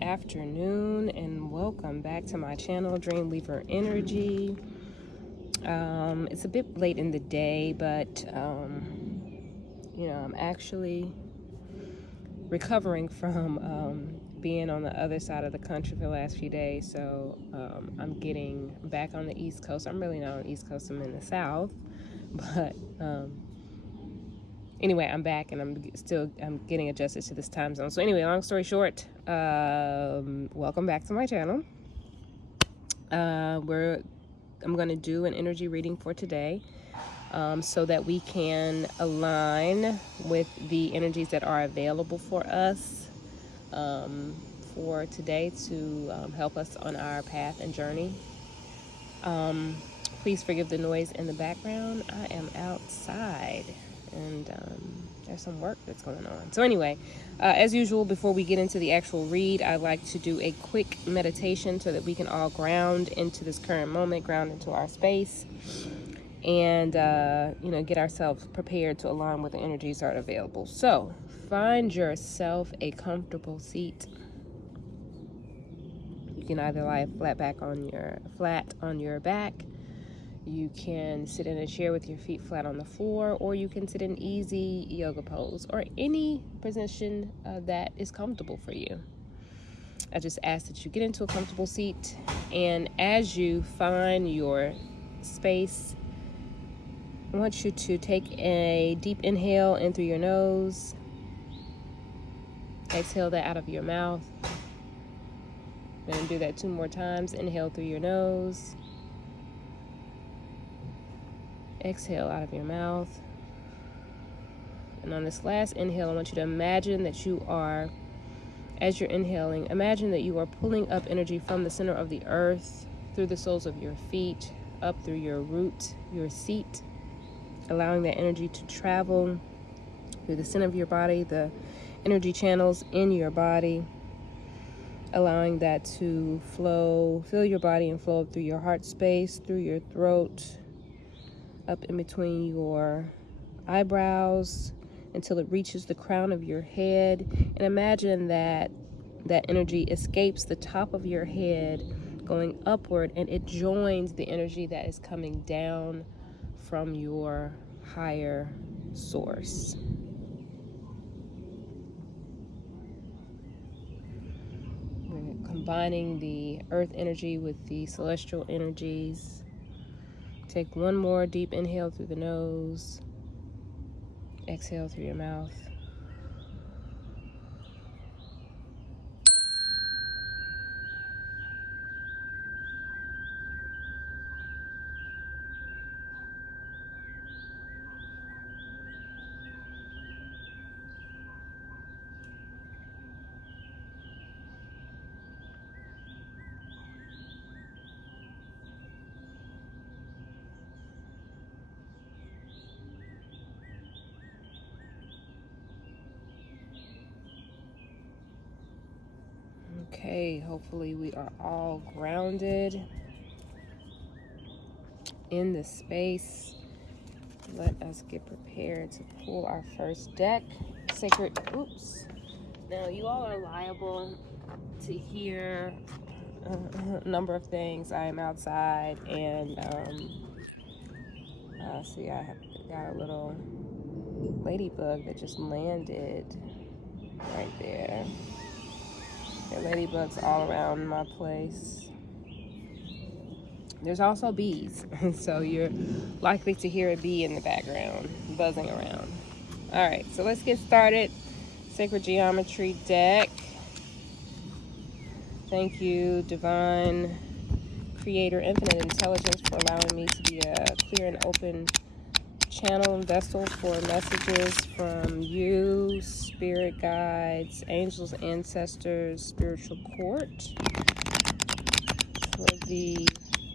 afternoon, and welcome back to my channel, Dreamweaver Energy. It's a bit late in the day, but I'm actually recovering from being on the other side of the country for the last few days. So I'm getting back on the East Coast. I'm really not on the East Coast, I'm in the South, but anyway, I'm back and I'm getting adjusted to this time zone. So anyway, long story short, welcome back to my channel. I'm going to do an energy reading for today, so that we can align with the energies that are available for us for today to help us on our path and journey. Please forgive the noise in the background. I am outside and there's some work that's going on. So anyway, as usual, before we get into the actual read, I like to do a quick meditation so that we can all ground into this current moment, ground into our space, and get ourselves prepared to align with the energies that are available. So find yourself a comfortable seat. You can either lie flat on your back. You can sit in a chair with your feet flat on the floor, or you can sit in easy yoga pose, or any position that is comfortable for you. I just ask that you get into a comfortable seat, and as you find your space, I want you to take a deep inhale in through your nose. Exhale that out of your mouth. We're going to do that 2 more times. Inhale through your nose. Exhale out of your mouth. And on this last inhale, I want you to imagine that you are, as you're inhaling, imagine that you are pulling up energy from the center of the earth, through the soles of your feet, up through your root, your seat, allowing that energy to travel through the center of your body, the energy channels in your body, allowing that to flow, fill your body and flow up through your heart space, through your throat, up in between your eyebrows until it reaches the crown of your head. And imagine that that energy escapes the top of your head, going upward, and it joins the energy that is coming down from your higher source. We're combining the earth energy with the celestial energies. Take 1 more deep inhale through the nose. Exhale through your mouth. Okay, hopefully we are all grounded in the space. Let us get prepared to pull our first deck. Now, you all are liable to hear a number of things. I am outside, and see, I have got a little ladybug that just landed right there. There are ladybugs all around my place. There's also bees, so you're likely to hear a bee in the background buzzing around. All right, so let's get started. Sacred Geometry deck. Thank you, Divine Creator, Infinite Intelligence, for allowing me to be a clear and open channel and vessel for messages from you, spirit guides, angels, ancestors, spiritual court,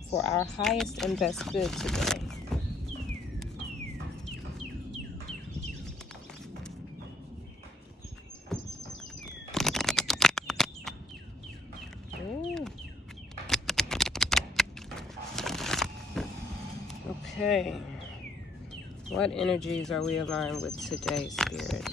for our highest and best good today. Okay. What energies are we aligned with today, Spirit?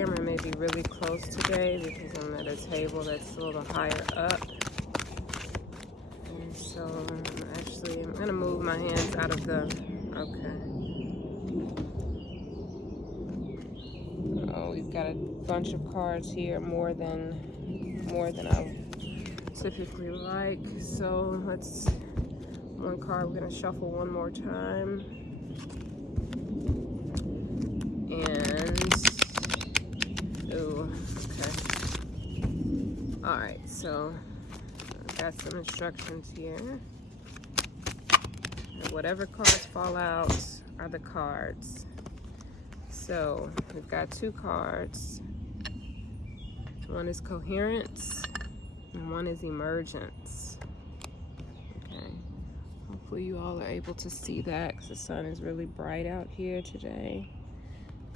camera may be really close today because I'm at a table that's a little higher up. And so I'm gonna move my hands out of the, okay. Oh, we've got a bunch of cards here, more than I typically like. So let's, one card, we're gonna shuffle one more time. And, oh, okay. All right, so I've got some instructions here. And whatever cards fall out are the cards. So we've got two cards. One is coherence and one is emergence. Okay, hopefully you all are able to see that because the sun is really bright out here today.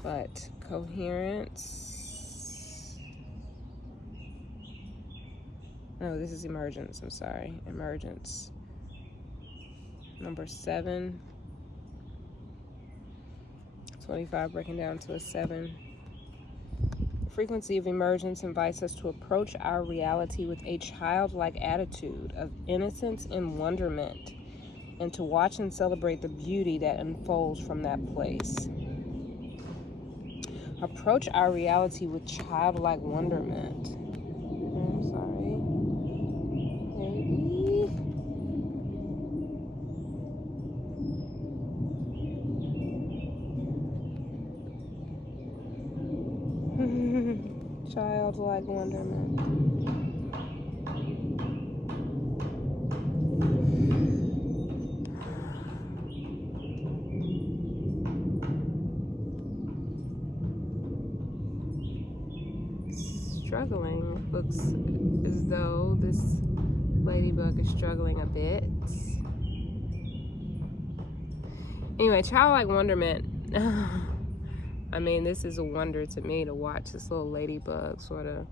But coherence, no, this is emergence, I'm sorry, emergence. Number 7, 25 breaking down to a 7. The frequency of emergence invites us to approach our reality with a childlike attitude of innocence and wonderment, and to watch and celebrate the beauty that unfolds from that place. Approach our reality with childlike wonderment. I'm sorry. Maybe. Childlike wonderment. Struggling. Looks as though this ladybug is struggling a bit. Anyway, childlike wonderment. I mean, this is a wonder to me to watch this little ladybug sort of,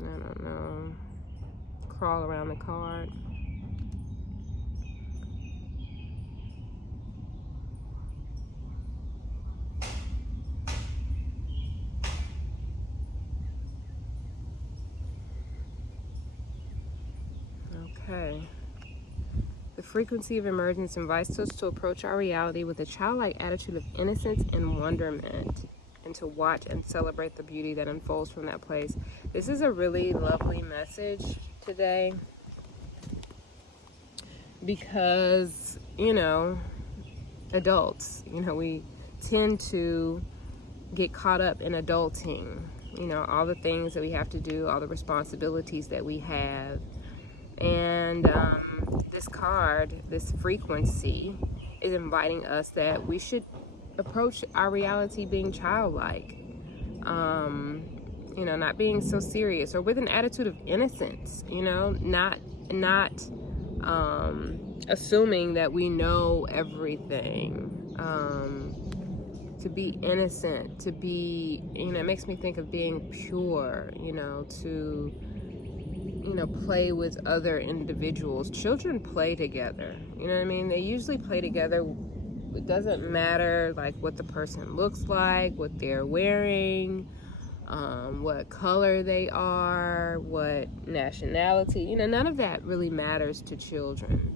I don't know, crawl around the card. Okay. The frequency of emergence invites us to approach our reality with a childlike attitude of innocence and wonderment, and to watch and celebrate the beauty that unfolds from that place. This is a really lovely message today because, you know, adults, you know, we tend to get caught up in adulting, you know, all the things that we have to do, all the responsibilities that we have. And this card, this frequency, is inviting us that we should approach our reality being childlike, you know, not being so serious, or with an attitude of innocence, you know, not assuming that we know everything, to be innocent, to be, you know, it makes me think of being pure, you know, to, you know, play with other individuals. Children play together, you know what I mean? They usually play together. It doesn't matter like what the person looks like, what they're wearing, what color they are, what nationality, you know, none of that really matters to children.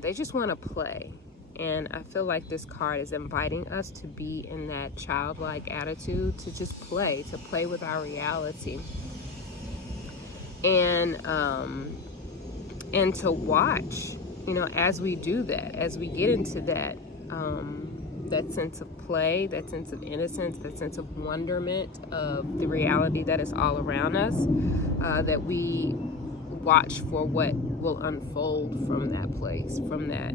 They just want to play. And I feel like this card is inviting us to be in that childlike attitude, to just play, to play with our reality. And to watch, you know, as we do that, as we get into that, that sense of play, that sense of innocence, that sense of wonderment of the reality that is all around us, that we watch for what will unfold from that place, from that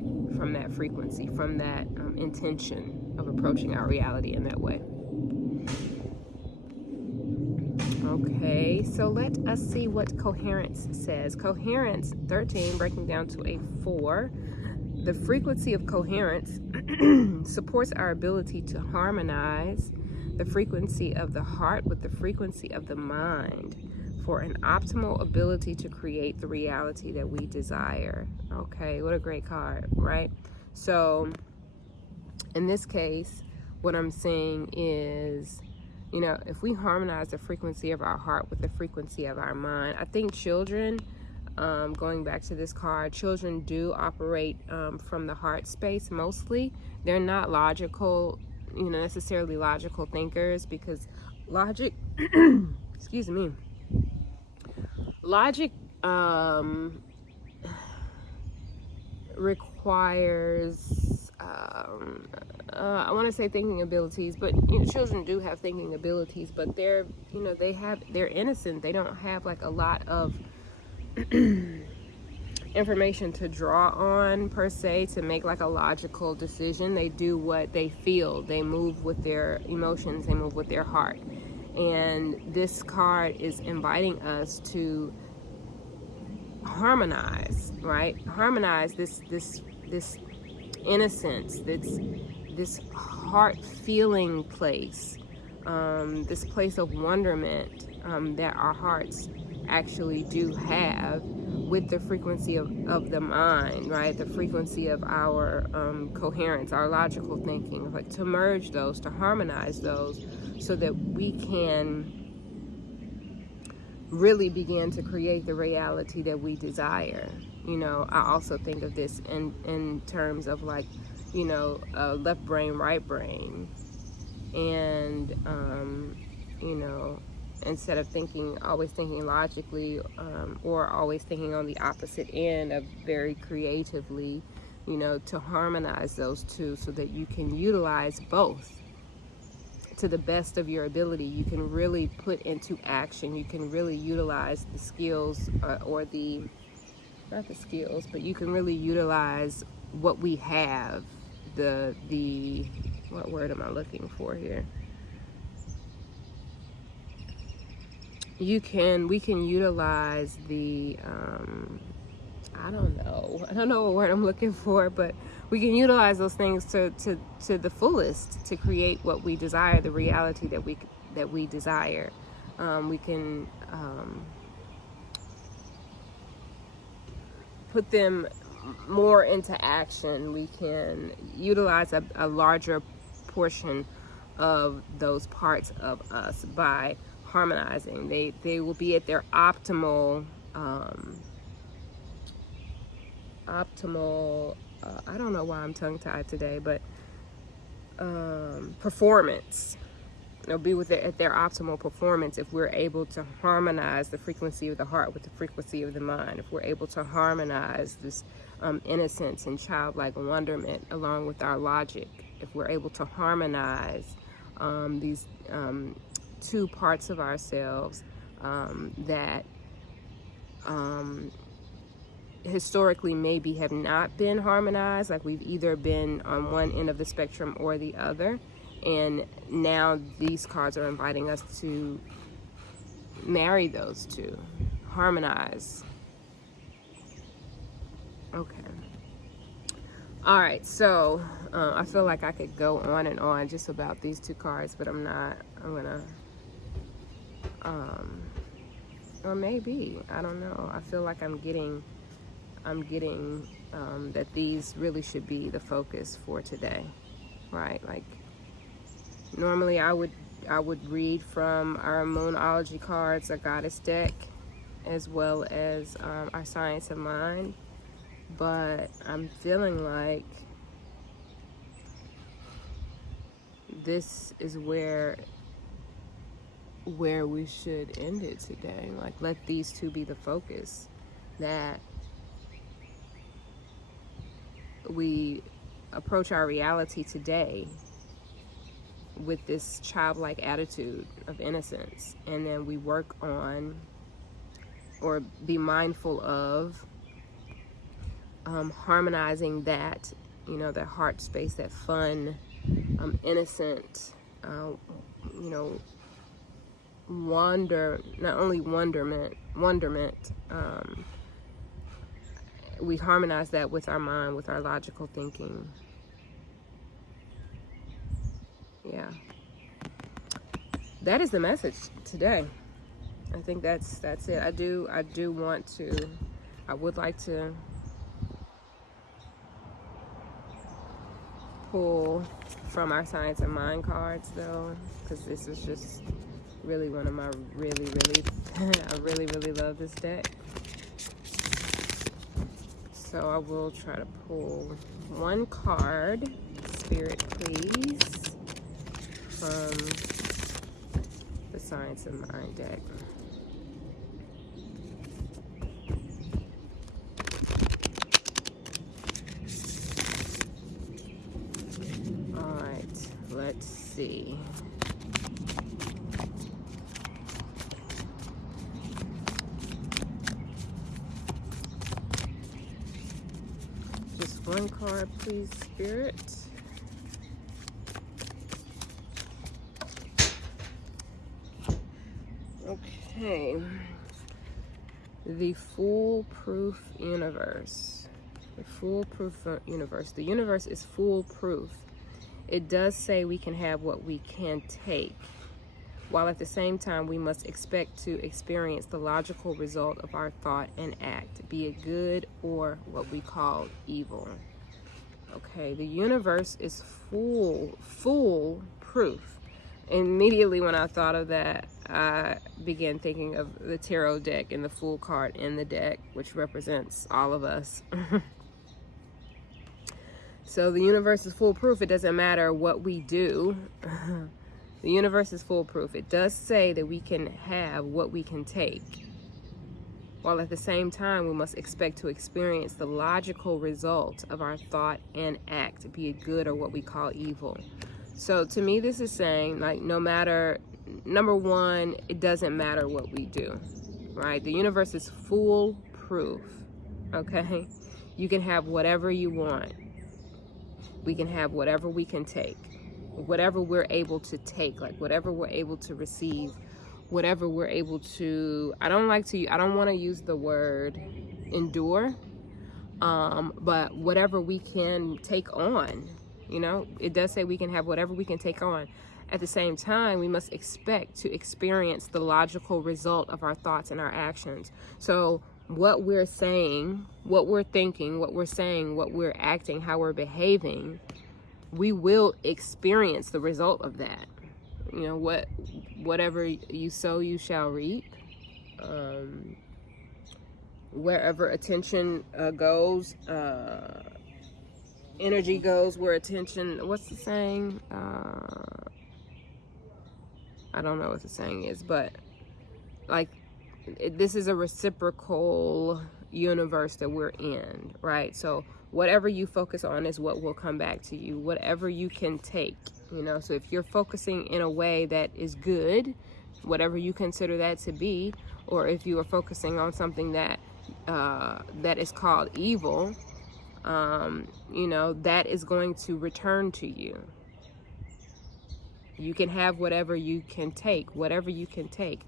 frequency, from that intention of approaching our reality in that way. Okay, so let us see what coherence says. Coherence, 13, breaking down to a 4. The frequency of coherence supports our ability to harmonize the frequency of the heart with the frequency of the mind for an optimal ability to create the reality that we desire. Okay, what a great card, right? So in this case, what I'm saying is, you know, if we harmonize the frequency of our heart with the frequency of our mind, I think children, going back to this card, children do operate from the heart space mostly. They're not logical, you know, necessarily logical thinkers, because logic, excuse me, logic requires, I want to say thinking abilities, but you know, children do have thinking abilities, but they're, you know, they're innocent. They don't have like a lot of information to draw on per se to make like a logical decision. They do what they feel. They move with their emotions. They move with their heart. And this card is inviting us to harmonize, right? Harmonize this innocence, this heart feeling place, this place of wonderment that our hearts actually do have, with the frequency of the mind, right? The frequency of our coherence, our logical thinking, like to merge those, to harmonize those, so that we can really begin to create the reality that we desire. You know, I also think of this in terms of like, you know, left brain, right brain, and you know, instead of always thinking logically, or always thinking on the opposite end of very creatively, you know, to harmonize those two so that you can utilize both to the best of your ability. You can really put into action, you can really utilize the skills, or the, not the skills, but you can really utilize what we have, the what word am I looking for here? We can utilize the, I don't know what word I'm looking for, but we can utilize those things to the fullest to create what we desire, the reality that we desire. We can put them more into action. We can utilize a larger portion of those parts of us by harmonizing. They will be at their optimal I don't know why I'm tongue-tied today, but performance. They'll be at their optimal performance if we're able to harmonize the frequency of the heart with the frequency of the mind. If we're able to harmonize this innocence and childlike wonderment along with our logic. If we're able to harmonize these two parts of ourselves that historically maybe have not been harmonized, like we've either been on one end of the spectrum or the other, and now these cards are inviting us to marry those two, harmonize. Okay. All right, so I feel like I could go on and on just about these two cards, but I'm not. I'm gonna or maybe, I don't know. I feel like I'm getting that these really should be the focus for today, right? Like normally I would read from our Moonology cards, our Goddess deck, as well as our Science of Mind, but I'm feeling like this is where we should end it today. Like, let these two be the focus, that we approach our reality today with this childlike attitude of innocence, and then we work on, or be mindful of, harmonizing that, you know, that heart space, that fun, innocent, you know, not only wonderment, we harmonize that with our mind, with our logical thinking. Yeah, that is the message today. I think that's it. I would like to pull from our Science of Mind cards, though, because this is just really one of my really I really love this deck. So I will try to pull one card, Spirit, please, from the Science of Mind deck. All right, let's see. Just one card, please, Spirit. Okay. The foolproof universe. The foolproof universe. The universe is foolproof. It does say we can have what we can take, while at the same time we must expect to experience the logical result of our thought and act, be it good or what we call evil. Okay, the universe is foolproof. Immediately when I thought of that, I began thinking of the tarot deck and the Fool card in the deck, which represents all of us. So the universe is foolproof. It doesn't matter what we do. The universe is foolproof. It does say that we can have what we can take, while at the same time we must expect to experience the logical result of our thought and act, be it good or what we call evil. So to me, this is saying, like, no matter, number one, it doesn't matter what we do, right? The universe is foolproof, okay? You can have whatever you want. We can have whatever we can take, whatever we're able to take, like whatever we're able to receive, whatever we're able to, I don't want to use the word endure, but whatever we can take on, you know, it does say we can have whatever we can take on. At the same time, we must expect to experience the logical result of our thoughts and our actions. So what we're saying, what we're thinking, what we're saying, what we're acting, how we're behaving, we will experience the result of that. You know, whatever you sow, you shall reap. Wherever attention goes, energy goes. Where attention, what's the saying? I don't know what the saying is, but like, this is a reciprocal universe that we're in, right? So whatever you focus on is what will come back to you, whatever you can take, you know. So if you're focusing in a way that is good, whatever you consider that to be, or if you are focusing on something that that is called evil, you know, that is going to return to you. You can have whatever you can take, whatever you can take,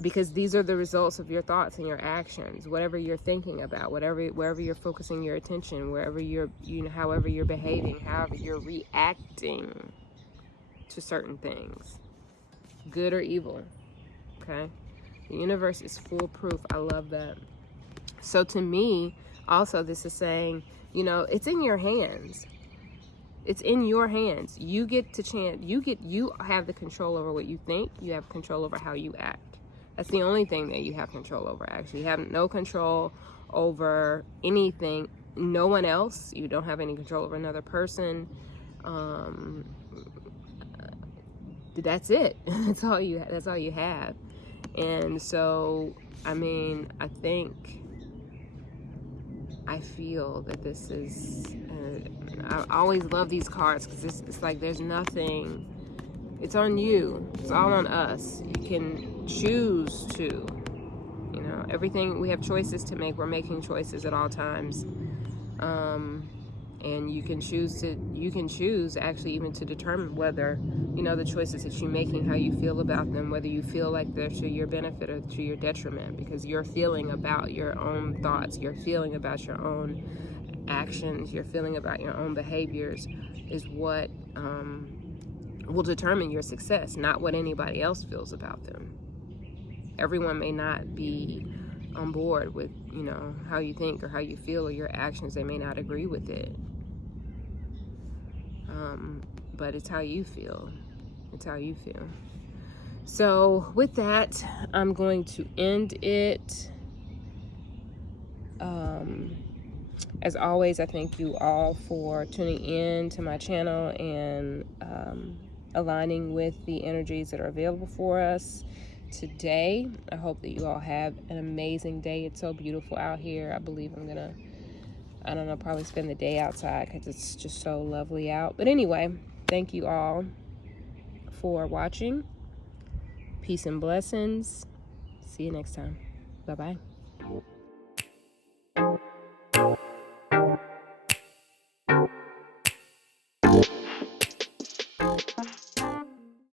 because these are the results of your thoughts and your actions. Whatever you're thinking about, wherever you're focusing your attention, wherever however you're behaving, however you're reacting to certain things, good or evil. Okay, the universe is foolproof. I love that. So to me, also, this is saying, you know, it's in your hands. It's in your hands. You get to chance. You have the control over what you think. You have control over how you act. That's the only thing that you have control over, actually. You have no control over anything. No one else. You don't have any control over another person. That's it. That's all you have. And so, I mean, I feel that this is, I always love these cards, because it's like there's nothing, it's on you, it's all on us. You can choose to, you know, everything, we have choices to make. We're making choices at all times. And you can choose actually even to determine whether, you know, the choices that you're making, how you feel about them, whether you feel like they're to your benefit or to your detriment, because you're feeling about your own thoughts, you're feeling about your own actions, you're feeling about your own behaviors is what will determine your success, not what anybody else feels about them. Everyone may not be on board with, you know, how you think or how you feel or your actions. They may not agree with it. but it's how you feel. It's how you feel. So with that, I'm going to end it. As always, I thank you all for tuning in to my channel and aligning with the energies that are available for us today. I hope that you all have an amazing day. It's so beautiful out here. I believe I'm gonna, I don't know, probably spend the day outside because it's just so lovely out. But anyway, thank you all for watching. Peace and blessings. See you next time. Bye-bye.